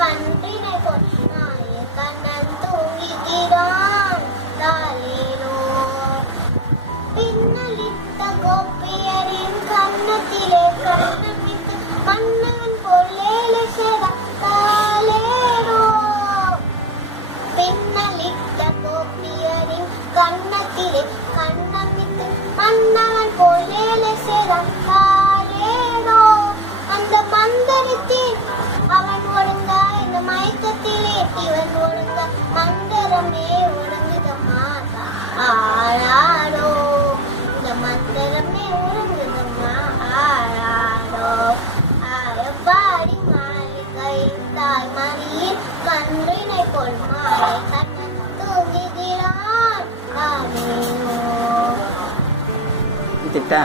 கன்றினை பொன்னாய கண்ணன் தூங்குகிறான் தாலேனோ. பின்னலிட்ட கோபியரின் கன்னத்திலே கண்ணமிட்டு மன்னவன் பொல்லேலை செய்தான் தாலேனோ. பின்னலிட்ட கோபியரின் கன்னத்திலே கண்ணமிட்டு மன்னவன் பொல்லேலை செய்தான் தாலேனோ. அந்த மந்திரத்தில் அவன் ஒழுங்கா, இந்த மயக்கத்திலே இவன் ஒழுங்கா, மந்திரமே ஒழுங்குதம்மா ஆளாடோ. இந்த மந்திரமே ஒழுங்குதம்மா ஆளாடோ. ஆயப்பாடி மாளிகை தாய் மறியில் கன்றினை பொல் மாலை கண்ணன் தூங்குகிறான் தாலேனோ. திட்டா